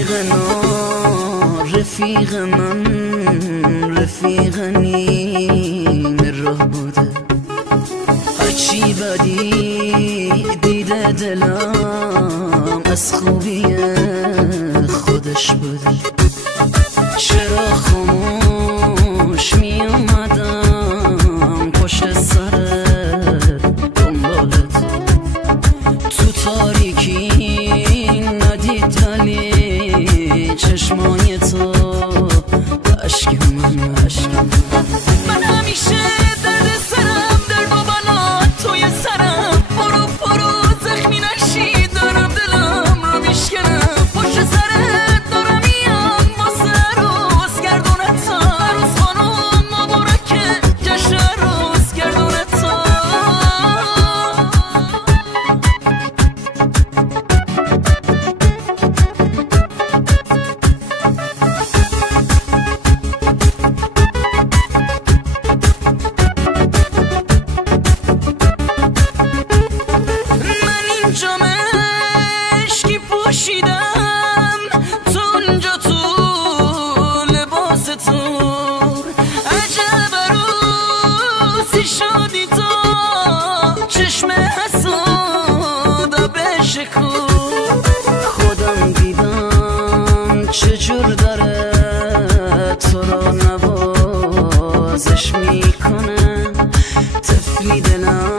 رفیق رفیق من رفیق نیمه راه بوده، هرچی بدی دیده دلم از خوبی خودش بوده. چرا خاموش می اومدم پشت سرت دنبالت، تو تاریکی ندید ولی چشمای تو عشق من همیشه درد سرم درد و بلا توی سرم، برو زخمی نشی دارم دلم رو میشکنم، پشت سرت دارم میام واسه عروس گردونتا، عروس خانوم مبارکه جشن عروس گردونتا. پوشیدم تو اونجا تو لباس تو، عجب عروسی شدی تو، چشم حسودا بشکو. خودم دیدم چجور داره تو رو نوازش میکنه، طفلی دلم